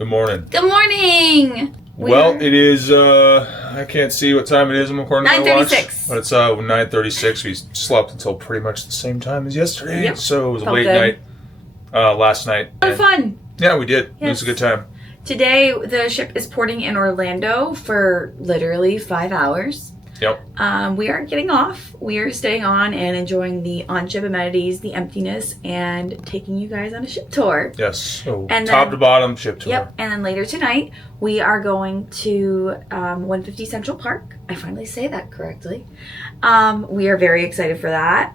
Good morning. Good morning. Well, it is, I can't see what time it is according to my watch. 9:36. But it's 9:36. We slept until pretty much the same time as yesterday. Yep. So it was a Felt late good. night last night. It was fun. Yeah, we did. Yes. It was a good time. Today, the ship is porting in Orlando for literally 5 hours. Yep. We aren't getting off. We are staying on and enjoying the on-ship amenities, the emptiness, and taking you guys on a ship tour. Yes. So And top then- to bottom ship tour. Yep. And then later tonight, we are going to 150 Central Park. I finally say that correctly. We are very excited for that.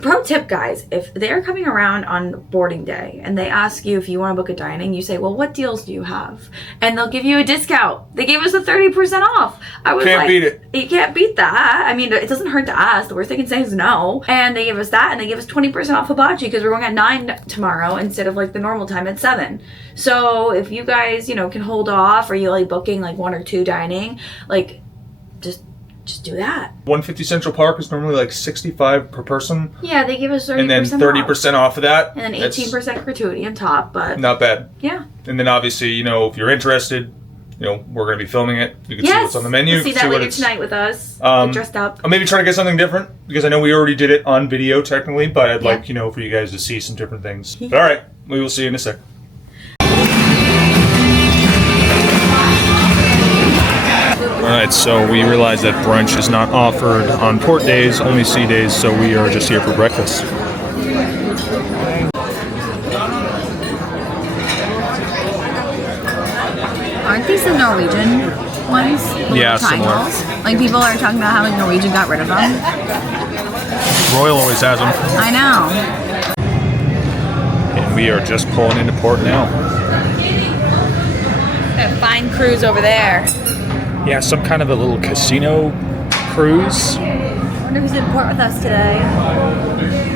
Pro tip, guys, if they're coming around on boarding day and they ask you if you want to book a dining, you say, well, what deals do you have? And they'll give you a discount. They gave us a 30% off. I was Can't beat it. You can't beat that. I mean, it doesn't hurt to ask. The worst they can say is no. And they gave us that, and they gave us 20% off hibachi because we're going at 9 tomorrow instead of like the normal time at 7. So if you guys, can hold off, or you like booking like 1 or 2 dining, like just do that. 150 Central Park is normally like $65 per person. Yeah, they give us 30% And then 30% off of that. And then 18% gratuity on top, but Not bad. yeah. And then obviously, if you're interested, we're going to be filming it. You can see what's on the menu. You'll see that what later tonight with us. Um, Get dressed up. I'll maybe try to get something different because I know we already did it on video technically, but I'd Yeah. like, for you guys to see some different things. But all right, we will see you in a sec. All right, so we realized that brunch is not offered on port days, only sea days, so we are just here for breakfast. Aren't these the Norwegian ones? The Yeah, little similar. triangles? Like, people are talking about how like Norwegian got rid of them. Royal always has them. I know. And we are just pulling into port now. That fine cruise over there. Yeah, some kind of a little casino cruise. I wonder who's in port with us today.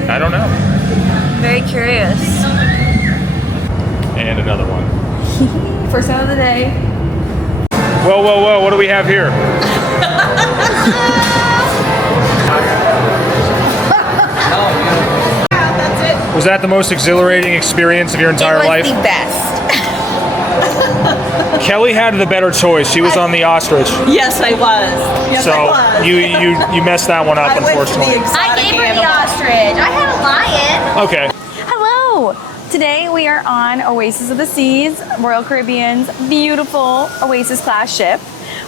I don't know. I'm very curious. And another one. First out of the day. Whoa, whoa, whoa, what do we have here? Was that the most exhilarating experience of your entire life? the best. Kelly had the better choice. She was on the ostrich. Yes, I was. Yes, So I was. you messed that one up, I went to the unfortunately. I exotic gave her the animal. ostrich. I had a lion. Okay. Hello. Today we are on Oasis of the Seas, Royal Caribbean's beautiful Oasis class ship.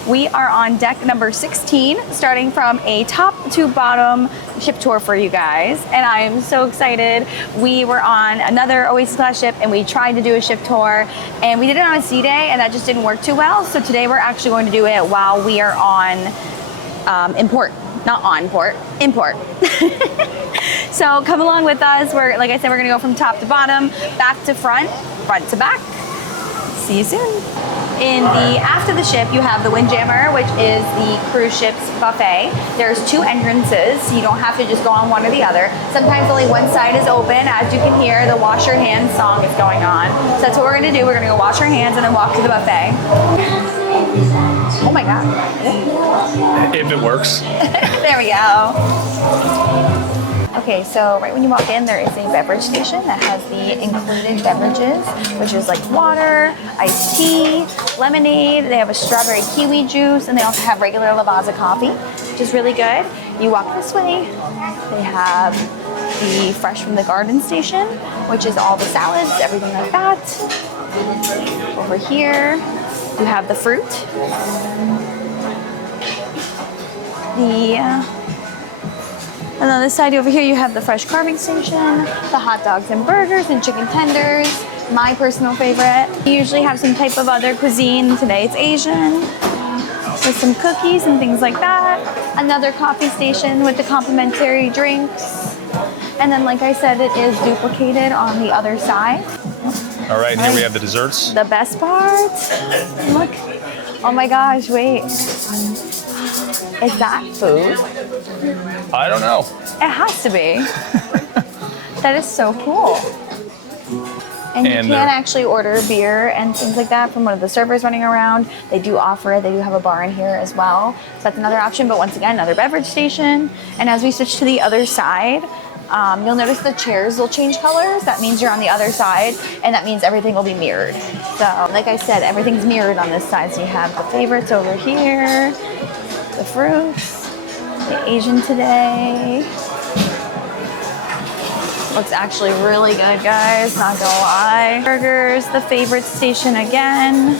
We are on deck number 16, starting from a top to bottom ship tour for you guys. And I am so excited. We were on another Oasis class ship and we tried to do a ship tour and we did it on a sea day and that just didn't work too well. So today we're actually going to do it while we are on in port. Not on port, in port. So come along with us. Like I said, we're gonna go from top to bottom, back to front to back. See you soon. In the aft of the ship, you have the Windjammer, which is the cruise ship's buffet. There's 2 entrances, so you don't have to just go on one or the other. Sometimes only one side is open. As you can hear, the wash your hands song is going on. So that's what we're gonna do. We're gonna go wash our hands and then walk to the buffet. Oh my God. If it works. There we go. Okay, so right when you walk in, there is a beverage station that has the included beverages, which is like water, iced tea, lemonade. They have a strawberry kiwi juice, and they also have regular Lavazza coffee, which is really good. You walk this way, they have the fresh from the garden station, which is all the salads, everything like that. Over here, you have the fruit. And on this side over here, you have the fresh carving station, the hot dogs and burgers and chicken tenders, my personal favorite. We usually have some type of other cuisine. Today it's Asian, with some cookies and things like that. Another coffee station with the complimentary drinks. And then, like I said, it is duplicated on the other side. All right, here we have the desserts. The best part, look, oh my gosh, wait. Is that food? I don't know. It has to be. That is so cool. And you And, can actually order beer and things like that from one of the servers running around. They do offer it. They do have a bar in here as well. So that's another option. But once again, another beverage station. And as we switch to the other side, You'll notice the chairs will change colors. That means you're on the other side, and that means everything will be mirrored. So, like I said, everything's mirrored on this side. So you have the favorites over here, the fruits, the Asian today. Looks actually really good, guys, not gonna lie. Burgers, the favorite station again.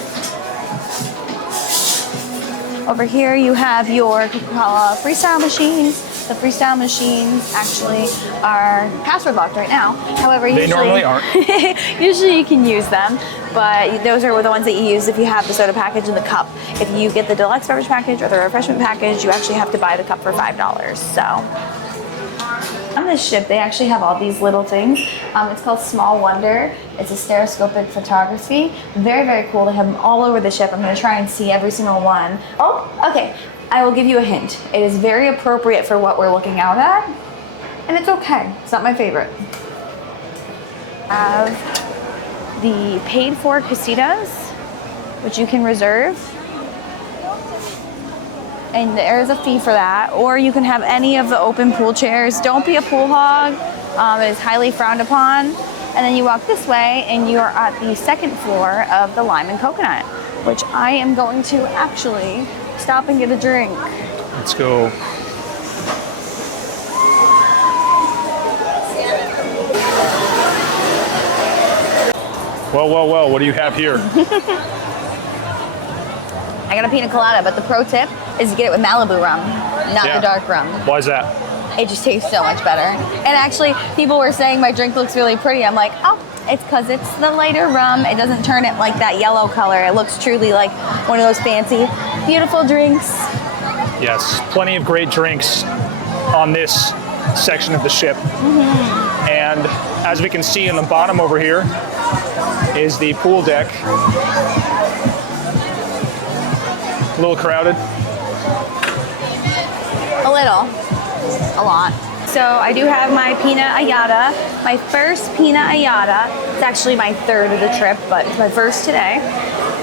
Over here you have your Coca-Cola freestyle machines. The freestyle machines actually are password locked right now. However, They normally aren't. usually you can use them, but those are the ones that you use if you have the soda package and the cup. If you get the deluxe beverage package or the refreshment package, you actually have to buy the cup for $5. So. On this ship, they actually have all these little things. It's called Small Wonder. It's a stereoscopic photography. Very, very cool. They have them all over the ship. I'm going to try and see every single one. Oh, okay. I will give you a hint. It is very appropriate for what we're looking out at, and it's okay. It's not my favorite. I have the paid for casitas, which you can reserve. And there is a fee for that, or you can have any of the open pool chairs. Don't be a pool hog. It is highly frowned upon. And then you walk this way and you are at the second floor of the Lime and Coconut, which I am going to actually stop and get a drink. Let's go. Well, what do you have here? I got a pina colada, but the pro tip is to get it with Malibu rum, not the dark rum. Why is that? It just tastes so much better. And actually, people were saying my drink looks really pretty. I'm like, oh, it's because it's the lighter rum. It doesn't turn it like that yellow color. It looks truly like one of those fancy, beautiful drinks. Yes, plenty of great drinks on this section of the ship. Mm-hmm. And as we can see in the bottom over here is the pool deck. A little crowded. A little. A lot. So I do have my Pina Ayada, my first Pina Ayada. It's actually my third of the trip, but it's my first today.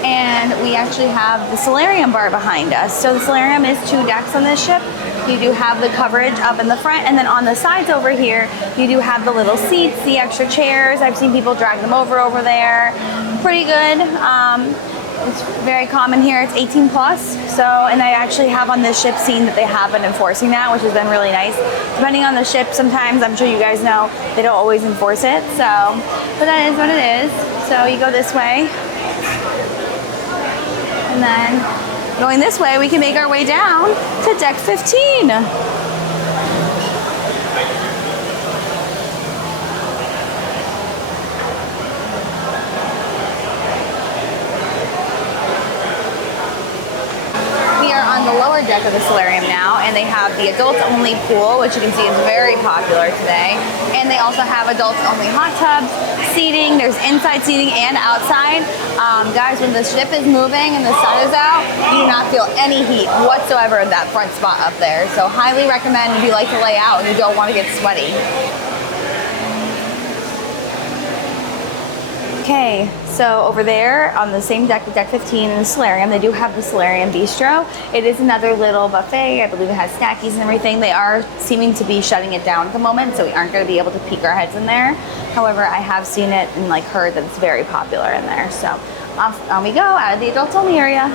And we actually have the Solarium bar behind us. So the Solarium is 2 decks on this ship. You do have the coverage up in the front, and then on the sides over here, you do have the little seats, the extra chairs. I've seen people drag them over there. Pretty good. It's very common here. It's 18 plus. So, and I actually have on this ship seen that they have been enforcing that, which has been really nice. Depending on the ship, sometimes, I'm sure you guys know, they don't always enforce it. So, but that is what it is. So you go this way. And then going this way, we can make our way down to deck 15. On the lower deck of the Solarium now, and they have the adults-only pool, which you can see is very popular today. And they also have adults-only hot tubs, seating. There's inside seating and outside. Guys, when the ship is moving and the sun is out, you do not feel any heat whatsoever in that front spot up there. So highly recommend if you like to lay out and you don't want to get sweaty. Okay, so over there on the same deck, deck 15 in the Solarium, they do have the Solarium Bistro. It is another little buffet. I believe it has snackies and everything. They are seeming to be shutting it down at the moment, so we aren't going to be able to peek our heads in there. However, I have seen it and like heard that it's very popular in there. So off on we go out of the adults only area.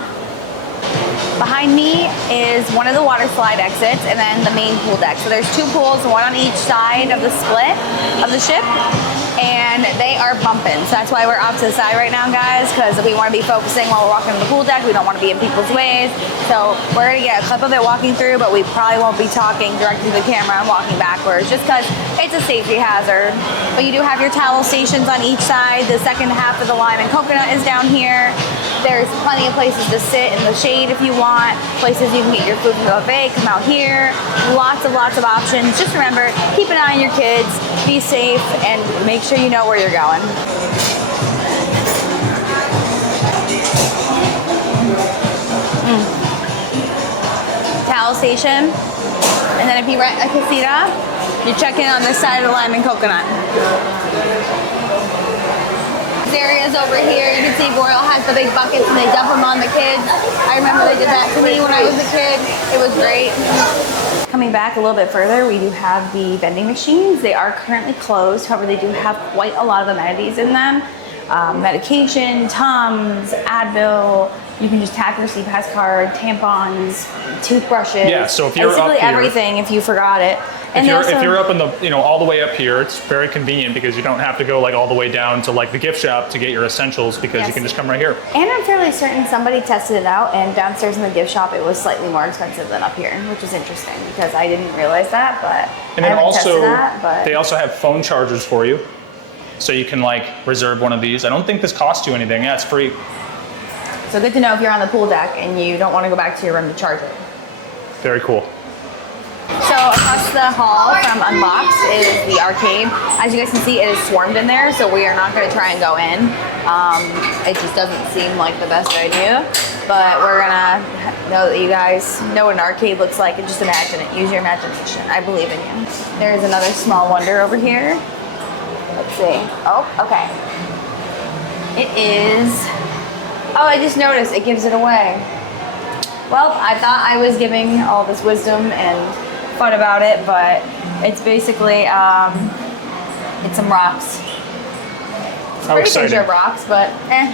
Behind me is one of the water slide exits and then the main pool deck. So there's 2 pools, one on each side of the split of the ship, and they are bumping. So that's why we're off to the side right now, guys, because we want to be focusing while we're walking on the pool deck. We don't want to be in people's ways. So we're going to get a clip of it walking through, but we probably won't be talking directly to the camera and walking backwards just because it's a safety hazard. But you do have your towel stations on each side. The second half of the Lime and Coconut is down here. There's plenty of places to sit in the shade if you want. Places you can get your food from the buffet, come out here. Lots of options. Just remember, keep an eye on your kids, be safe, and make sure you know where you're going. Towel station. And then if you rent a casita, you check in on this side of the Lime and Coconut. This area's over here. You can see Boreal has the big buckets and they dump them on the kids. I remember they did that to me when I was a kid. It was great. Coming back a little bit further, we do have the vending machines. They are currently closed. However, they do have quite a lot of amenities in them. Medication, Tums, Advil. You can just tap your CPAS card, tampons, toothbrushes. Yeah, so if you're basically up here, everything if you forgot it. And if you're up in the, you know, all the way up here, it's very convenient because you don't have to go like all the way down to like the gift shop to get your essentials because Yes. you can just come right here. And I'm fairly certain somebody tested it out, and downstairs in the gift shop it was slightly more expensive than up here, which was interesting because I didn't realize that, but And I then haven't also, tested that. But they also have phone chargers for you. So you can like reserve one of these. I don't think this costs you anything. Yeah, it's free. so good to know if you're on the pool deck and you don't want to go back to your room to charge it. Very cool. So across the hall from Unboxed is the arcade. As you guys can see, it is swarmed in there, so we are not going to try and go in. It just doesn't seem like the best idea, but we're gonna know that you guys know what an arcade looks like and just imagine it. Use your imagination. I believe in you. There's another small wonder over here. Let's see. Oh, okay. It is. Oh, I just noticed it gives it away. Well, I thought I was giving all this wisdom and fun about it, but it's basically it's some rocks. It's a How pretty exciting. picture of rocks, but eh.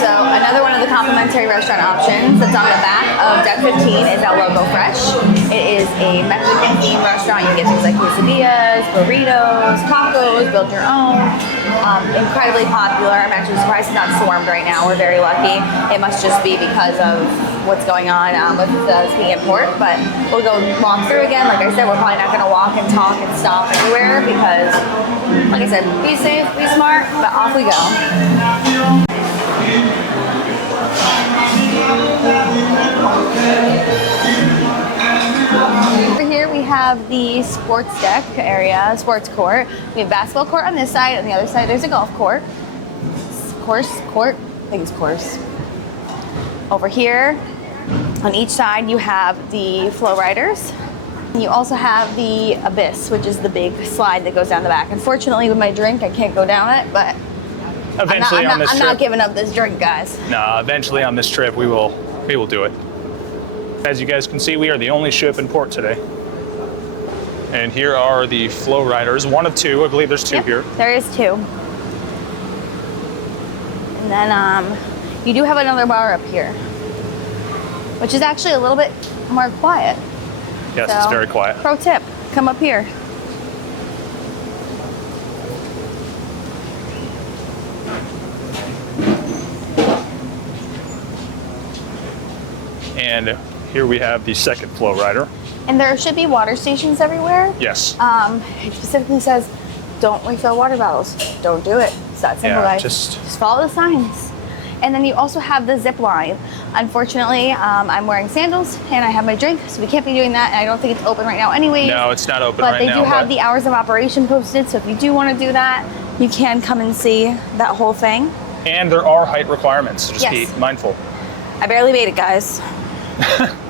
So another one of the complimentary restaurant options that's on the back of Deck 15 is El Loco Fresh. It is a Mexican themed restaurant. You get things like quesadillas, burritos, tacos, build your own. Incredibly popular. I'm actually surprised it's not swarmed right now. We're very lucky. It must just be because of what's going on with the ski import, but we'll go walk through again. Like I said, we're probably not going to walk and talk and stop everywhere because, like I said, be safe, be smart, but off we go. Over here we have the sports deck area, sports court. We have basketball court on this side, on the other side there's a golf court. Course, court, I think it's course. Over here, on each side you have the flow riders. And you also have the Abyss, which is the big slide that goes down the back. Unfortunately with my drink I can't go down it, but Eventually on this I'm trip. not giving up this drink, guys. No, eventually on this trip we will do it. As you guys can see, we are the only ship in port today. And here are the flow riders, one of two. I believe there's two here. There is two. And then you do have another bar up here, which is actually a little bit more quiet. Yes, So, it's very quiet. Pro tip, come up here. And here we have the second flow rider. And there should be water stations everywhere. Yes. It specifically says, don't refill water bottles. Don't do it. It's that simple, Yeah, guys. just follow the signs. And then you also have the zip line. Unfortunately, I'm wearing sandals and I have my drink, so we can't be doing that. And I don't think it's open right now anyways. No, it's not open But right they now. do have the hours of operation posted, so if you do want to do that, you can come and see that whole thing. And there are height requirements, so just Yes. be mindful. I barely made it, guys.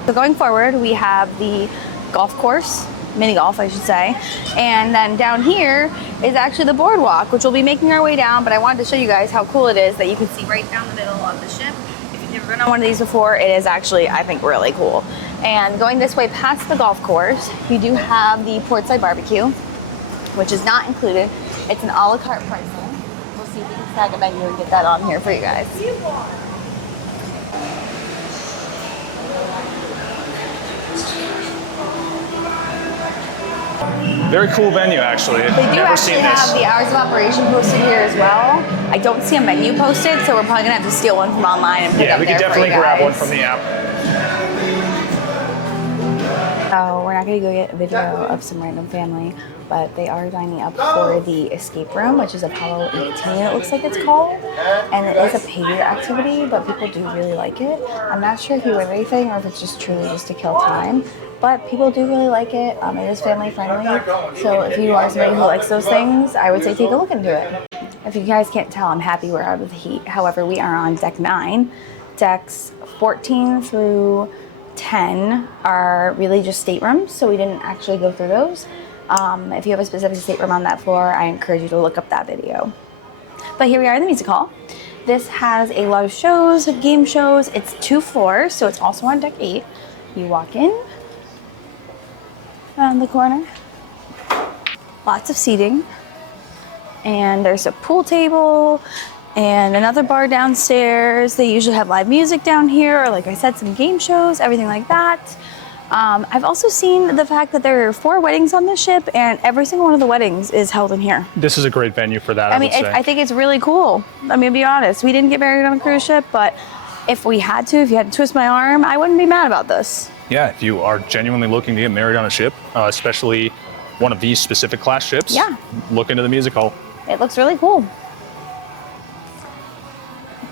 So going forward, we have the golf course, mini golf, I should say. And then down here is actually the boardwalk, which we'll be making our way down, but I wanted to show you guys how cool it is that you can see right down the middle of the ship. If you've never been on one of these before, it is actually, I think, really cool. And going this way past the golf course, you do have the portside barbecue, which is not included. It's an a la carte pricing. We'll see if we can snag a menu and get that on here for you guys. Very cool venue, actually. I've They do never actually seen have this. the hours of operation posted here as well. I don't see a menu posted, so we're probably gonna have to steal one from online and pick Yeah, up we there could for definitely you grab one guys. from the app. So we're not gonna go get a video of some random family, but they are lining up for the escape room, which is Apollo 18, it looks like it's called. And it is a paid activity, but people do really like it. I'm not sure if you win anything or if it's just truly just to kill time, but people do really like it. It is family friendly, so if you are somebody who likes those things, I would say take a look into it. If you guys can't tell, I'm happy we're out of the heat. However, we are on deck 9. Decks 14 through 10 are really just staterooms, so we didn't actually go through those. If you have a specific stateroom on that floor, I encourage you to look up that video. But here we are in the music hall. This has a lot of shows, game shows. It's 2 floors, so it's also on deck 8. You walk in, around the corner. Lots of seating. And there's a pool table and another bar downstairs. They usually have live music down here, or like I said, some game shows, everything like that. I've also seen the fact that there are 4 weddings on this ship, and every single one of the weddings is held in here. This is a great venue for that, I mean, I think it's really cool. I mean, to be honest, we didn't get married on a cruise ship, but if we had to, if you had to twist my arm, I wouldn't be mad about this. Yeah, if you are genuinely looking to get married on a ship, especially one of these specific class ships, Yeah. look into the music hall. It looks really cool.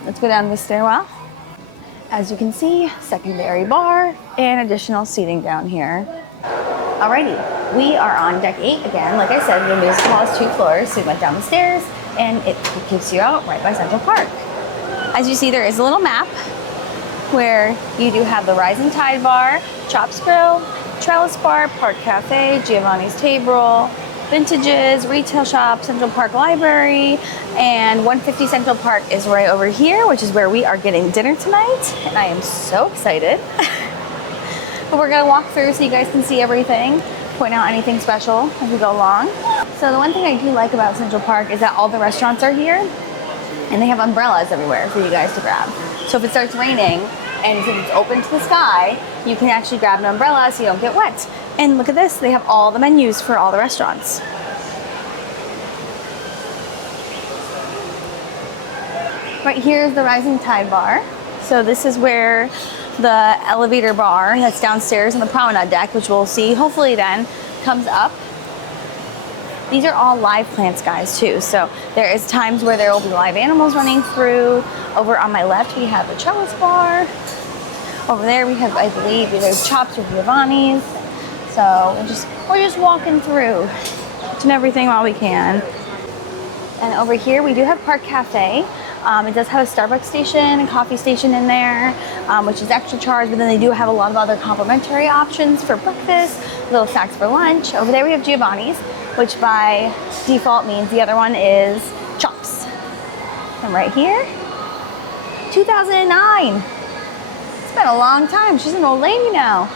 Let's go down the stairwell. As you can see, secondary bar and additional seating down here. Alrighty, we are on deck 8 again. Like I said, the music hall is 2 floors, so we went down the stairs and it kicks you out right by Central Park. As you see, there is a little map where you do have the Rising Tide Bar, Chops Grill, Trellis Bar, Park Cafe, Giovanni's Table, Vintages, Retail Shop, Central Park Library, and 150 Central Park is right over here, which is where we are getting dinner tonight, and I am so excited. But we're gonna walk through so you guys can see everything, point out anything special as we go along. So the one thing I do like about Central Park is that all the restaurants are here, and they have umbrellas everywhere for you guys to grab. So if it starts raining, and since it's open to the sky, you can actually grab an umbrella so you don't get wet. And look at this, they have all the menus for all the restaurants. Right here is the Rising Tide Bar. So this is where the elevator bar that's downstairs on the promenade deck, which we'll see hopefully then, comes up. These are all live plants, guys, too. So there is times where there will be live animals running through. Over on my left, we have the Trellis Bar. Over there, we have, I believe, either Chops or Giovanni's. So we're just walking through and everything while we can. And over here, we do have Park Cafe. It does have a Starbucks station and coffee station in there, which is extra charge, but then they do have a lot of other complimentary options for breakfast, little snacks for lunch. Over there, we have Giovanni's, which by default means the other one is Chops. And right here, 2009. It's been a long time. She's an old lady now.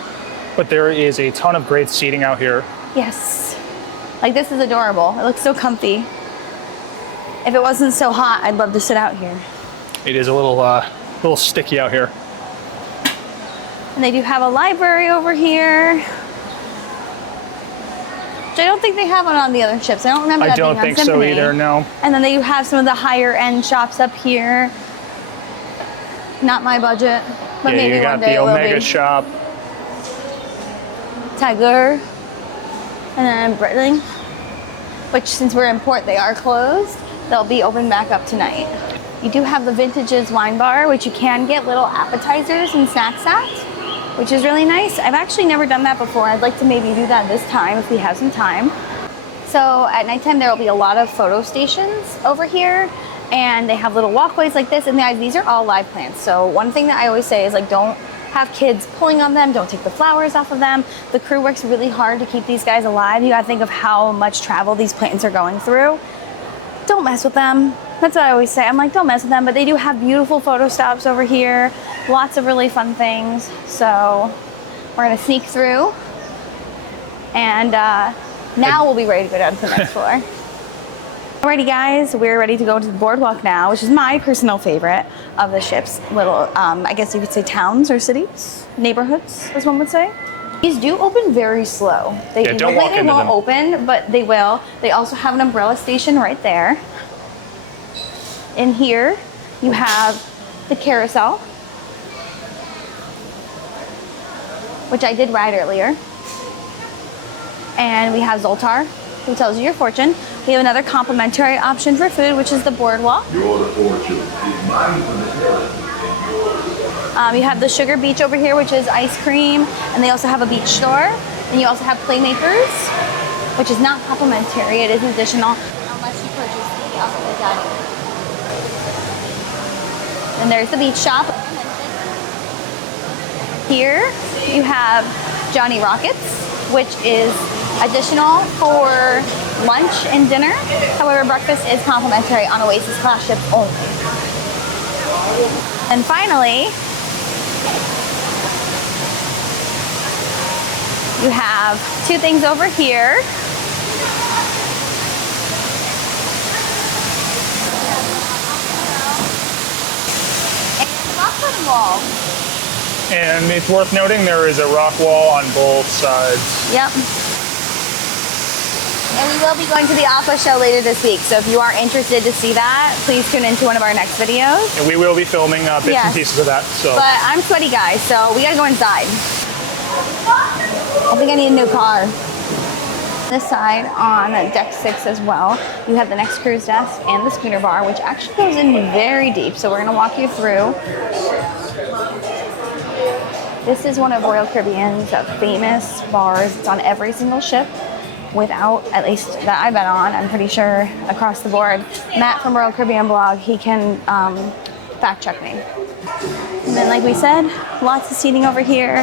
But there is a ton of great seating out here. Yes. Like, this is adorable. It looks so comfy. If it wasn't so hot, I'd love to sit out here. It is a little sticky out here. And they do have a library over here, which I don't think they have one on the other ships. I don't remember that being on Symphony. I don't think so either, no. And then they do have some of the higher end shops up here. Not my budget, but maybe you got one day the it will Omega be. shop. Tiger, and then Britling, which since we're in port, they are closed. They'll be open back up tonight. You do have the Vintages wine bar, which you can get little appetizers and snacks at, which is really nice. I've actually never done that before. I'd like to maybe do that this time if we have some time. So at nighttime, there will be a lot of photo stations over here, and they have little walkways like this, and guys, these are all live plants. So one thing that I always say is, like, don't have kids pulling on them, don't take the flowers off of them. The crew works really hard to keep these guys alive. You gotta think of how much travel these plants are going through. Don't mess with them. That's what I always say. I'm like, don't mess with them, but they do have beautiful photo stops over here. Lots of really fun things. So we're gonna sneak through, and now we'll be ready to go down to the next floor. Alrighty guys, we're ready to go to the Boardwalk now, which is my personal favorite of the ship's little, I guess you could say towns or cities, neighborhoods, as one would say. These do open very slow. They don't walk they into won't them. open, but they will. They also have an umbrella station right there. In here, you have the carousel, which I did ride earlier. And we have Zoltar, who tells you your fortune. We have another complimentary option for food, which is the Boardwalk. You have the Sugar Beach over here, which is ice cream, and they also have a beach store. And you also have Playmakers, which is not complimentary, it is additional unless you purchase the alcoholic dining. And there's the beach shop. Here you have Johnny Rockets, which is additional for lunch and dinner. However, breakfast is complimentary on Oasis class ships only. And finally, You have two things over here. And a rock climbing wall. And it's worth noting there is a rock wall on both sides. Yep. And we will be going to the Aqua show later this week. So if you are interested to see that, please tune into one of our next videos. And we will be filming bits and pieces of that. So. But I'm sweaty, guys, so we gotta go inside. I think I need a new car. This side on deck 6 as well, you have the next cruise desk and the schooner bar, which actually goes in very deep. So we're gonna walk you through. This is one of Royal Caribbean's famous bars. It's on every single ship. Without, at least that I've been on, I'm pretty sure across the board. Matt from Royal Caribbean blog, he can fact check me. And then like we said, lots of seating over here.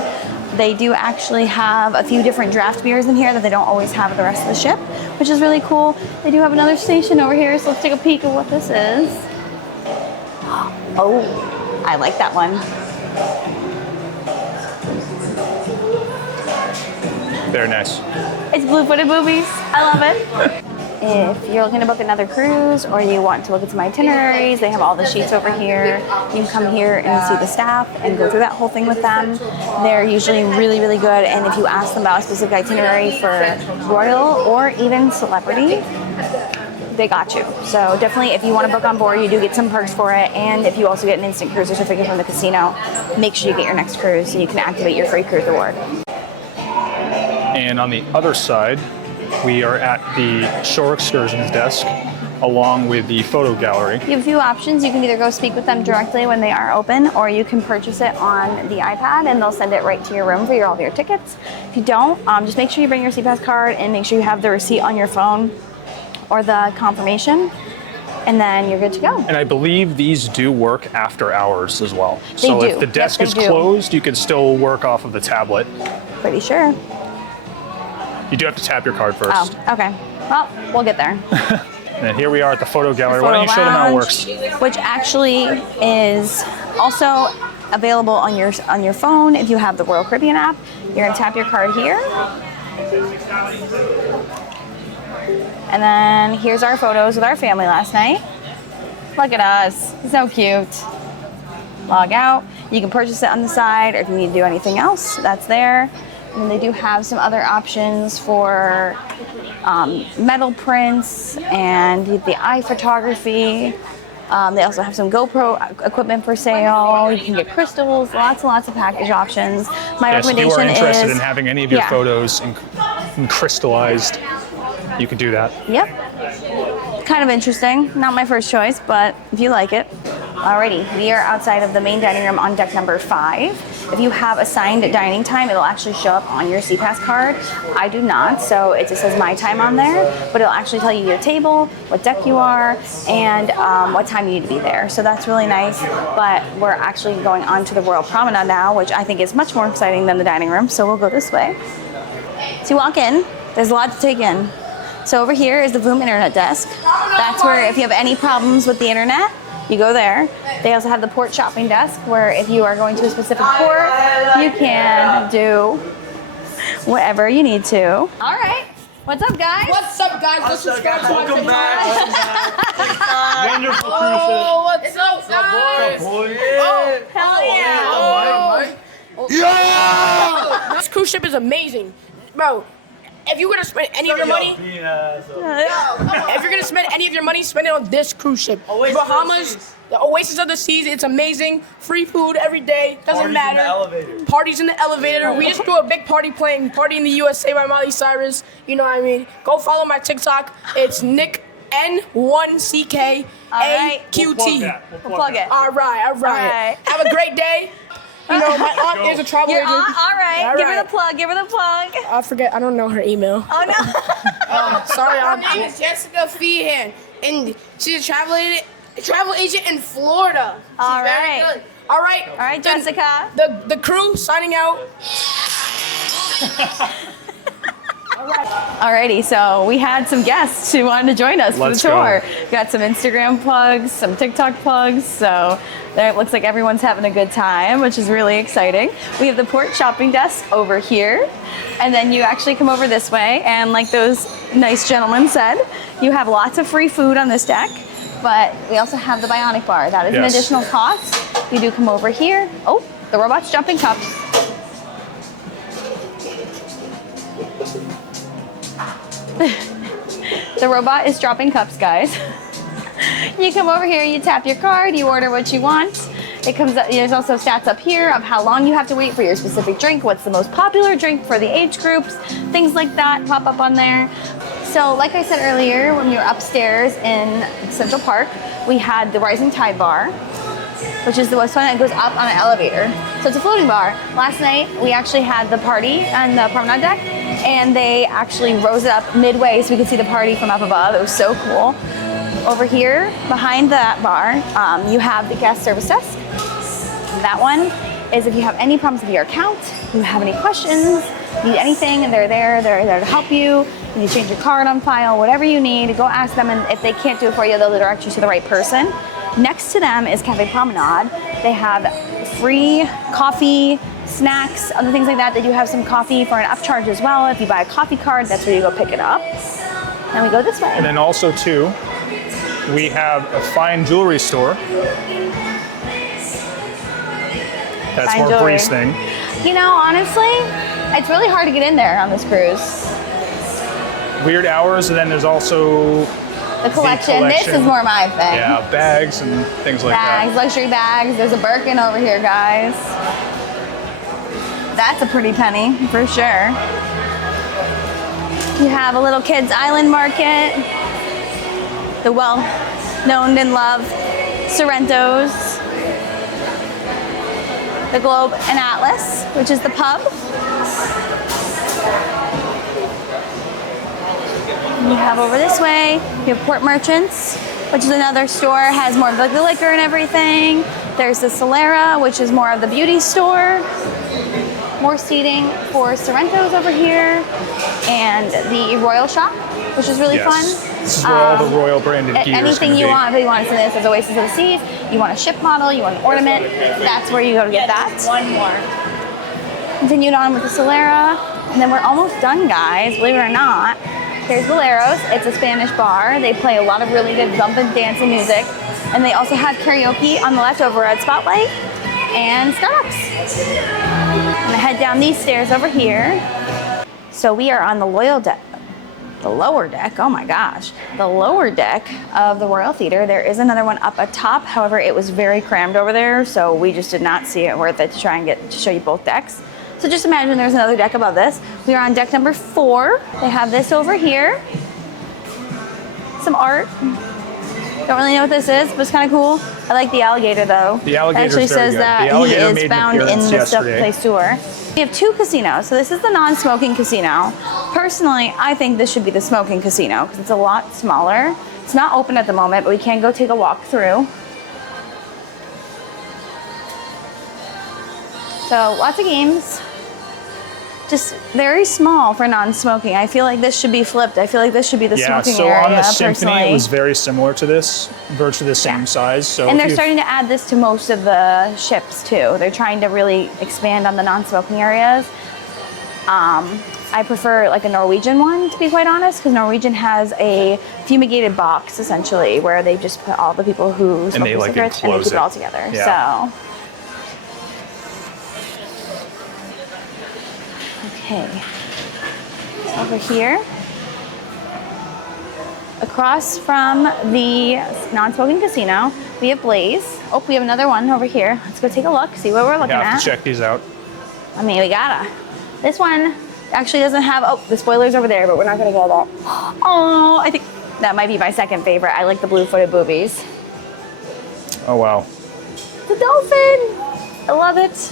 They do actually have a few different draft beers in here that they don't always have at the rest of the ship, which is really cool. They do have another station over here, so let's take a peek at what this is. Oh, I like that one. Very nice. It's blue-footed boobies. I love it. If you're looking to book another cruise or you want to look at some itineraries, they have all the sheets over here. You can come here and see the staff and go through that whole thing with them. They're usually really, really good. And if you ask them about a specific itinerary for Royal or even Celebrity, they got you. So definitely, if you want to book on board, you do get some perks for it. And if you also get an instant cruise certificate from the casino, make sure you get your next cruise so you can activate your free cruise reward. And on the other side, we are at the shore excursions desk along with the photo gallery. You have a few options. You can either go speak with them directly when they are open, or you can purchase it on the iPad and they'll send it right to your room for all of your tickets. If you don't, just make sure you bring your SeaPass card and make sure you have the receipt on your phone or the confirmation, and then you're good to go. And I believe these do work after hours as well. They so do. If the desk Yep, is they do. closed, you can still work off of the tablet. Pretty sure. You do have to tap your card first. Oh, okay. Well, we'll get there. And then here we are at the photo gallery. Why don't you show them how it works? Which actually is also available on your phone if you have the Royal Caribbean app. You're gonna tap your card here. And then here's our photos with our family last night. Look at us, so cute. Log out. You can purchase it on the side, or if you need to do anything else, that's there. And they do have some other options for metal prints and the eye photography. They also have some GoPro equipment for sale. You can get crystals, lots and lots of package options. My Yes, if you recommendation are interested is in having any of your photos in crystallized, you can do that. Yep. Kind of interesting. Not my first choice, but if you like it. Alrighty, we are outside of the main dining room on deck number 5. If you have assigned dining time, it'll actually show up on your SeaPass card. I do not, so it just says my time on there, but it'll actually tell you your table, what deck you are, and what time you need to be there. So that's really nice, but we're actually going on to the Royal Promenade now, which I think is much more exciting than the dining room, so we'll go this way. So you walk in, there's a lot to take in. So over here is the Voom Internet Desk. That's where if you have any problems with the internet, you go there. They also have the port shopping desk where if you are going to a specific port, you can do whatever you need to. All right. What's up, guys? What's up, guys? Let's subscribe to my Welcome back. Wonderful cruise ship. Oh, what's up, guys? Oh, Hell yeah. Yeah! This cruise ship is amazing. Bro, if you're gonna spend any of your money, spend it on this cruise ship. Bahamas, the Oasis of the Seas, it's amazing. Free food every day, doesn't matter. Parties in the elevator. We just threw a big party playing Party in the USA by Miley Cyrus. You know what I mean? Go follow my TikTok. It's Nick N1CKAQT. We'll plug it. All right. Have a great day. You know, my aunt is a travel agent. All right. All Give her right. the plug. Give her the plug. I forget. I don't know her email. Oh, no. Sorry, Her name is Jessica Feehan, and she's a travel agent in Florida. She's All very right. good. All right. All right, Then Jessica. The crew signing out. Alrighty, so we had some guests who wanted to join us for the tour. Got some Instagram plugs, some TikTok plugs, so it looks like everyone's having a good time, which is really exciting. We have the port shopping desk over here, and then you actually come over this way, and like those nice gentlemen said, you have lots of free food on this deck, but we also have the bionic bar. That is an additional cost. You do come over here. Oh, the robot's jumping cups. The robot is dropping cups, guys. You come over here, you tap your card, you order what you want. It comes up, there's also stats up here of how long you have to wait for your specific drink, what's the most popular drink for the age groups, things like that pop up on there. So like I said earlier, when we were upstairs in Central Park, we had the Rising Tide bar, which is the one that goes up on an elevator. So it's a floating bar. Last night, we actually had the party on the Promenade deck, and they actually rose it up midway so we could see the party from up above. It was so cool. Over here, behind that bar, you have the guest service desk. That one is if you have any problems with your account, you have any questions, need anything, they're there to help you. You change your card on file, whatever you need, go ask them, and if they can't do it for you, they'll direct you to the right person. Next to them is Cafe Promenade. They have free coffee, snacks, other things like that. They do have some coffee for an upcharge as well. If you buy a coffee card, that's where you go pick it up. And we go this way. And then also too, we have a fine jewelry store. That's Fine more jewelry. Bree's thing. You know, honestly, it's really hard to get in there on this cruise. Weird hours, and then there's also The collection. This is more my thing. Yeah, bags and things like Bags, that. luxury bags. There's a Birkin over here, guys. That's a pretty penny, for sure. You have a little kids island market. The well-known and loved Sorrento's. The Globe and Atlas, which is the pub. And you have over this way, you have Port Merchants, which is another store, has more of like the liquor and everything. There's the Solarium, which is more of the beauty store. More seating for Sorrento's over here. And the Royal Shop, which is really fun. This is where all the Royal branded gear is Anything gonna you be. want, if you want to see this as Oasis of the Seas, you want a ship model, you want an ornament, that's where you go to get that. One more. Continued on with the Solera, and then we're almost done, guys, believe it or not. Here's Boleros. It's a Spanish bar. They play a lot of really good bumpin' dancing music, and they also have karaoke on the left over at Spotlight and Starbucks. I'm gonna head down these stairs over here. So we are on the lower deck, oh my gosh, the lower deck of the Royal Theater. There is another one up at top. However, it was very crammed over there, so we just did not see it worth it to try and get to show you both decks. So just imagine there's another deck above this. We are on deck number 4. They have this over here. Some art. Don't really know what this is, but it's kind of cool. I like the alligator though. The alligator actually very says good. that The alligator he made is an found in appearance the Stuff yesterday. Place tour. We have 2 casinos. So this is the non-smoking casino. Personally, I think this should be the smoking casino because it's a lot smaller. It's not open at the moment, but we can go take a walk through. So lots of games. Just very small for non-smoking. I feel like this should be flipped. I feel like this should be the smoking so area, on the Symphony, personally. it was very similar to this, virtually the same size. So And if they're you've- starting to add this to most of the ships too. They're trying to really expand on the non-smoking areas. I prefer like a Norwegian one, to be quite honest, because Norwegian has a fumigated box essentially, where they just put all the people who smoke they, like, cigarettes and they enclose keep it it. all together. Yeah. So, okay, over here. Across from the non-smoking casino, we have Blaze. Oh, we have another one over here. Let's go take a look, see what we're looking you have at. to check these out. I mean, we gotta. This one actually doesn't have, oh, the spoiler's over there, but we're not gonna go there. Oh, I think that might be my second favorite. I like the blue-footed boobies. Oh wow. The dolphin! I love it.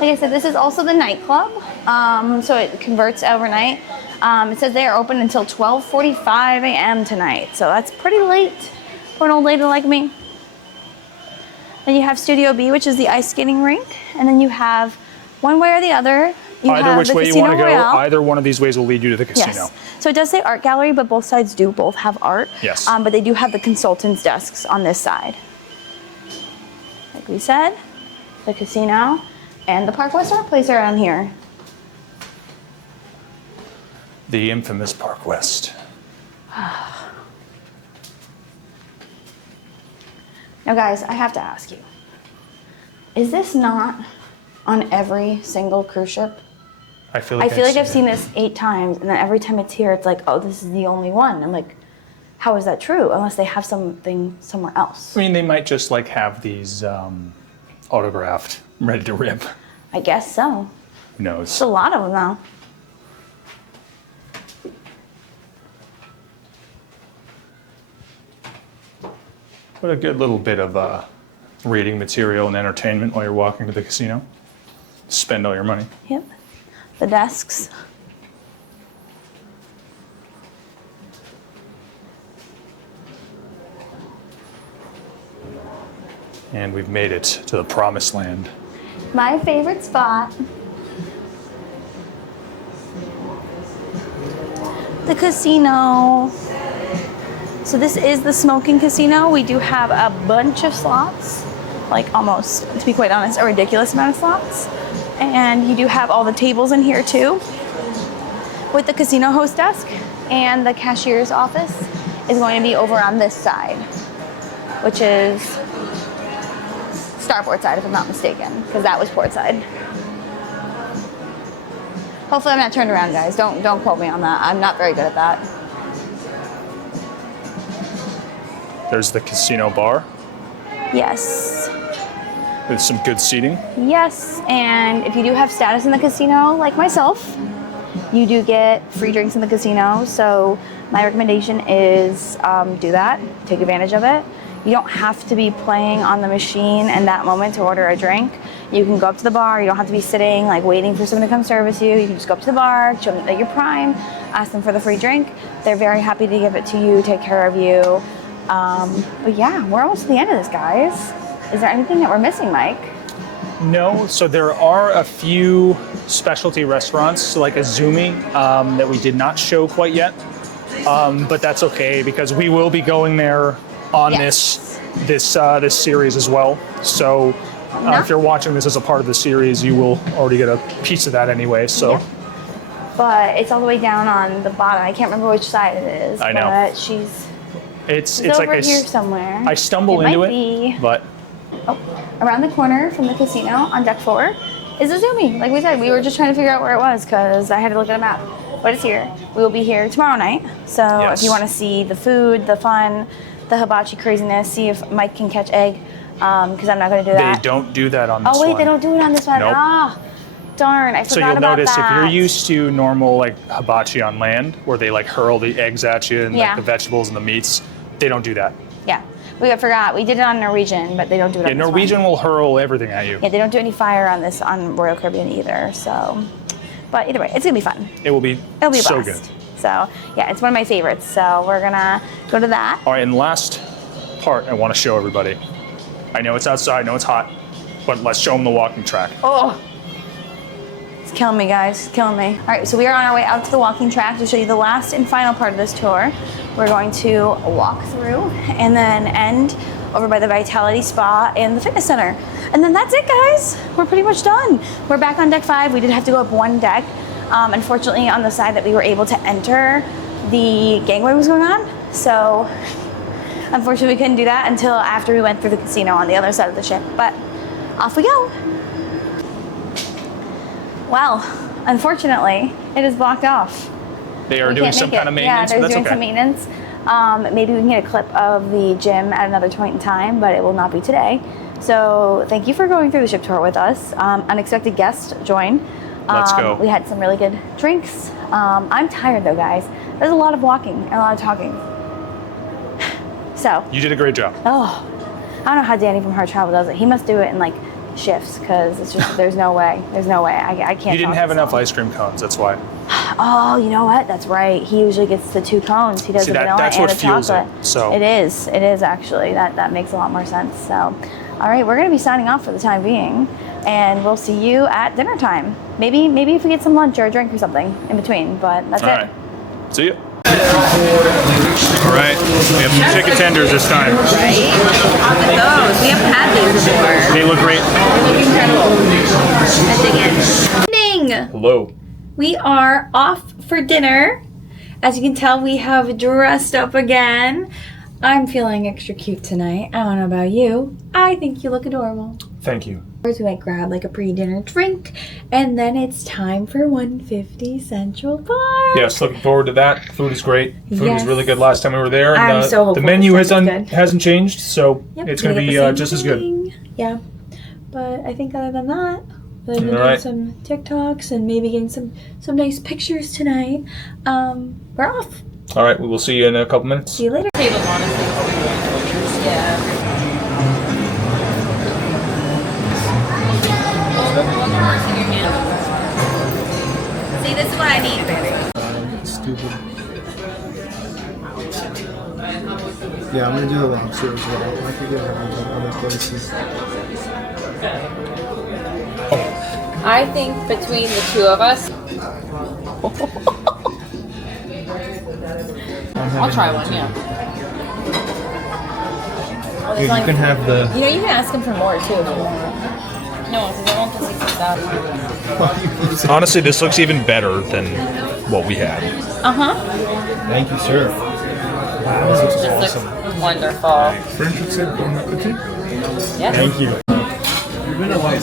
Like I said, this is also the nightclub, so it converts overnight. It says they are open until 12:45 a.m. tonight, so that's pretty late for an old lady like me. Then you have Studio B, which is the ice skating rink, and then you have one way or the other. You Either have which the way you Casino want to go, Royale. either one of these ways will lead you to the casino. Yes. So it does say art gallery, but both sides do both have art. Yes. But they do have the consultants' desks on this side. Like we said, the casino and the Park West Art Place are on here. The infamous Park West. Now, guys, I have to ask you, is this not on every single cruise ship? I feel like I've seen this 8 times, and then every time it's here, it's like, oh, this is the only one. I'm like, how is that true? Unless they have something somewhere else. I mean, they might just like have these autographed, ready to rip. I guess so. Who knows? It's a lot of them, though. What a good little bit of reading material and entertainment while you're walking to the casino. Spend all your money. Yep. The desks. And we've made it to the promised land. My favorite spot. The casino. So this is the smoking casino. We do have a bunch of slots, like almost, to be quite honest, a ridiculous amount of slots. And you do have all the tables in here too, with the casino host desk, and the cashier's office is going to be over on this side, which is starboard side if I'm not mistaken, because that was port side. Hopefully I'm not turned around, guys. Don't quote me on that. I'm not very good at that. There's the casino bar Yes. with some good seating. Yes, and if you do have status in the casino, like myself, you do get free drinks in the casino. So my recommendation is do that, take advantage of it. You don't have to be playing on the machine in that moment to order a drink. You can go up to the bar. You don't have to be sitting like waiting for someone to come service you. You can just go up to the bar, show them that you're Prime, ask them for the free drink. They're very happy to give it to you, take care of you. But yeah, we're almost to the end of this, guys. Is there anything that we're missing, Mike? No, so there are a few specialty restaurants, like Azumi, that we did not show quite yet. But that's okay because we will be going there on Yes. this series as well. So if you're watching this as a part of the series, you will already get a piece of that anyway. So. Yeah. But it's all the way down on the bottom. I can't remember which side it is. I know. But she's It's over like here somewhere. I stumble It into might it, be. but Around the corner from the casino on deck 4 is Azumi. Like we said, we were just trying to figure out where it was because I had to look at a map. But it's here. We will be here tomorrow night. So Yes. if you want to see the food, the fun, the hibachi craziness, see if Mike can catch egg, because I'm not going to do they that. don't do that on this Oh wait, one. they don't do it on this one. Nope. Ah, darn! I forgot So you'll about notice that. if you're used to normal like hibachi on land, where they like hurl the eggs at you and Yeah. like the vegetables and the meats, they don't do that. Yeah, we forgot. We did it on Norwegian, but they don't do it Yeah, on this one. Norwegian will hurl everything at you. Yeah, they don't do any fire on this on Royal Caribbean either. So, but either way, it's gonna be fun. It'll be It'll be a so blast. good. So yeah, it's one of my favorites. So we're gonna go to that. All right, and last part I want to show everybody. I know it's outside, I know it's hot, but let's show them the walking track. Oh, it's killing me, guys. It's killing me. All right, so we are on our way out to the walking track to show you the last and final part of this tour. We're going to walk through and then end over by the Vitality Spa and the fitness center. And then that's it, guys. We're pretty much done. We're back on deck 5. We did have to go up one deck. Unfortunately, on the side that we were able to enter, the gangway was going on. So unfortunately, we couldn't do that until after we went through the casino on the other side of the ship. But off we go. Well, unfortunately, it is blocked off. They are We doing can't some make kind it. of maintenance, Yeah, but they're that's doing okay. some maintenance. Maybe we can get a clip of the gym at another point in time, but it will not be today. So thank you for going through the ship tour with us. Unexpected guest join. Let's go. We had some really good drinks. I'm tired though, guys. There's a lot of walking and a lot of talking. So, You did a great job. I don't know how Danny from Hard Travel does it. He must do it in like shifts because it's just there's no way. There's no way. I can't. You didn't talk have this enough long. ice cream cones, that's why. Oh, you know what? That's right. He usually gets the 2 cones. He does See, the vanilla that's and what the fuels it, chocolate. so. It is actually. That makes a lot more sense. So, all right, we're gonna be signing off for the time being. and we'll see you at dinner time. Maybe if we get some lunch or a drink or something in between, but that's All it. right. See ya. All right, we have some chicken tenders this time. Right? How are those? We haven't had these before. They look great. They look incredible. I dig it. Hello. We are off for dinner. As you can tell, we have dressed up again. I'm feeling extra cute tonight. I don't know about you. I think you look adorable. Thank you. We might grab like a pre-dinner drink, and then it's time for 150 Central Park. Yes, looking forward to that. Food is great. Food was Yes. really good last time we were there. And, I'm so hopeful the menu this time it's good. hasn't changed, so Yep, it's going to gonna be get the same just as good. thing. Yeah, but I think other than that, we're All doing right. some TikToks and maybe getting some nice pictures tonight. We're off. All right, we will see you in a couple minutes. See you later. See, this is what I need. Stupid. Yeah, I'm gonna do the lobster as well. I could get around to other places. I think between the two of us, I'll try one, yeah. Dude, you can have the. You know, you can ask him for more too if you want. No, because I want to see some stuff. Honestly, this looks even better than what we had. Thank you, sir. Wow, this looks This awesome. looks wonderful. French would say bon appetit. Yeah. Thank you. You've been a white.